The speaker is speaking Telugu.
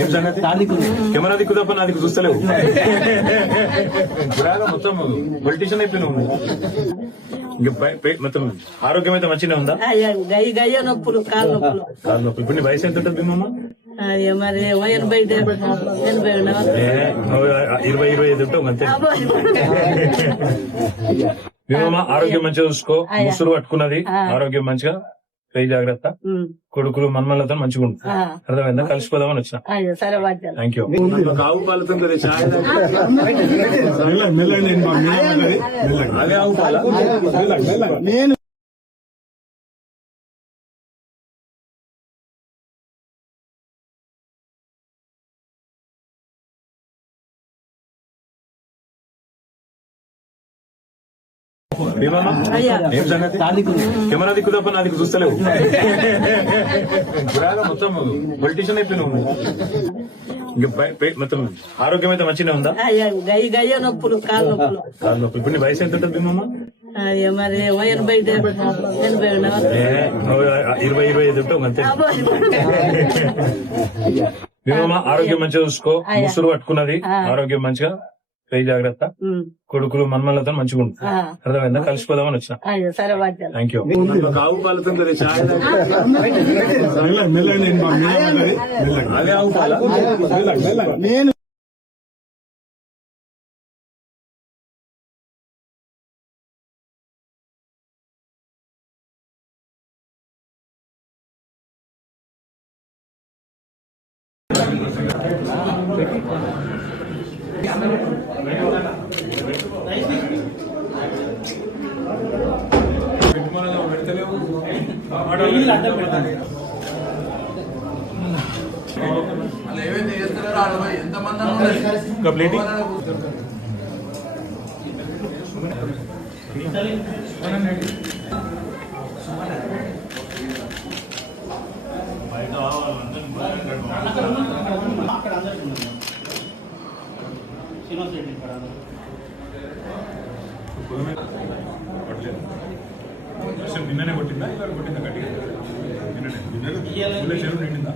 ఏం సంగతి కెమెరా దిక్కు తప్ప నా దిక్కు చూస్తలేవు మొత్తం పొలిటీషియన్ అయిపోయినావు ఇంకా మొత్తం ఆరోగ్యం అయితే మంచిగా ఉందా? గయ్య నొప్పులు కాలు నొప్పులు ఇప్పుడు నీ వయసు ఎంత ఉంటుంది భీమమ్మ? మరి 80 25 ఉంటావు అంతే. భీమమ్మ ఆరోగ్యం మంచిగా చూసుకో, ముసురు పట్టుకున్నది ఆరోగ్యం మంచిగా, పెయి జాగ్రత్త, కొడుకులు మన్మలతో మంచిగా ఉంటుంది. అర్థమైందా? కలిసిపోదామని వచ్చిన. Thank you. ఆవు పాలతో అదే ఆవు పాల నేను ఏం సంగతి కెమెరా దిక్కు తప్ప నా దిక్కు చూస్తలేవు మొత్తం పొలిటీషియన్ అయిపోయినావు ఇంకా మొత్తం ఆరోగ్యం అయితే మంచిగా ఉందా? గయ్య నొప్పులు కాలు నొప్పులు ఇప్పుడు నీ వయసు ఎంత ఉంటుంది భీమమ్మ? మరి 80 25 ఉంటావు అంతే. భీమమ్మ ఆరోగ్యం మంచిగా చూసుకో, ముసురు పట్టుకున్నది ఆరోగ్యం మంచిగా, పెయి జాగ్రత్త, కొడుకులు మన్మలతో మంచిగా ఉంటుంది. అర్థమైందా? కలిసిపోదామని వచ్చిన. Thank you. ఆవు పాలతో అదే ఆవు పాల నేను నిన్ననే కొట్టిందా? ఇలా కొట్టిందా? గట్టిగా నిన్ననే చెరువు నిండిందా?